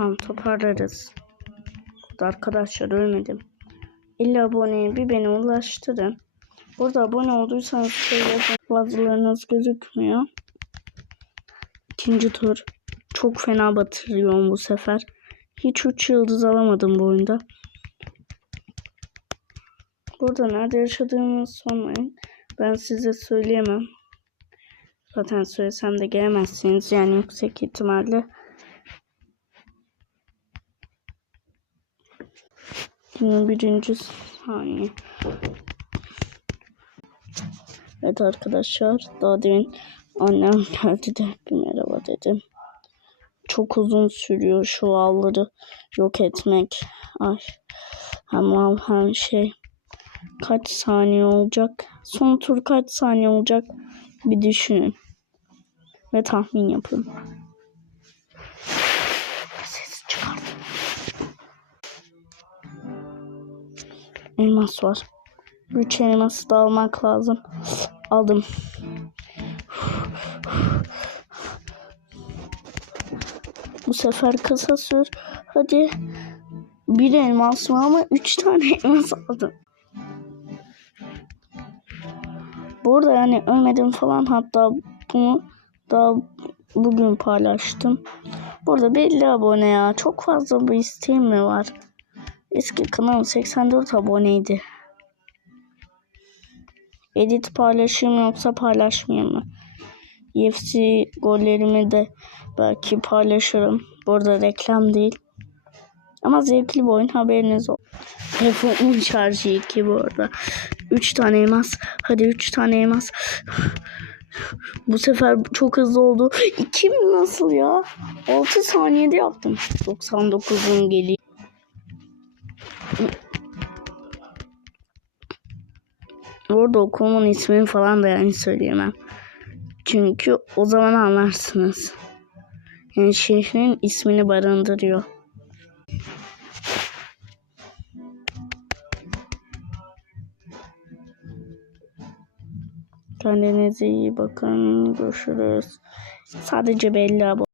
Tamam toparlarız. Burada arkadaşlar ölmedim. 50 aboneye bir beni ulaştırın. Burada abone olduysanız şöyle bazılarınız gözükmüyor. İkinci tur. Çok fena batırıyorum bu sefer. Hiç 3 yıldız alamadım bu oyunda. Burada nerede yaşadığımı sormayın. Ben size söyleyemem. Zaten söylesem de gelemezsiniz yani yüksek ihtimalle. Yine birinci saniye. Evet arkadaşlar daha demin annem geldi de bir merhaba dedim. Çok uzun sürüyor şu alları yok etmek. Ay hem al hem şey. Kaç saniye olacak? Son tur kaç saniye olacak? Bir düşünün. Ve tahmin yapın. Elmas var. Üç elması da almak lazım. Aldım. Bu sefer kısa sür. Hadi. Bir elmas var ama üç tane elmas aldım. Burada yani ölmedim falan hatta bunu da bugün paylaştım. Burada belli abone ya. Çok fazla bir isteğim mi var? Eski kanalım 84 aboneydi. Edit paylaşayım yoksa paylaşmayayım mı? UFC gollerimi de belki paylaşırım. Burada reklam değil. Ama zevkli bir oyun haberiniz olsun. Telefonumun şarjı 2 bu arada. 3 tane elmas. Hadi 3 tane elmas. Bu sefer çok hızlı oldu. 2 mi nasıl ya? 6 saniyede yaptım. 99'un geliyor. Orada okulumun ismini falan da yani söyleyemem. Çünkü o zaman anlarsınız. Yani şehrin ismini barındırıyor. Kendinize iyi bakın. Görüşürüz. Sadece belli abone.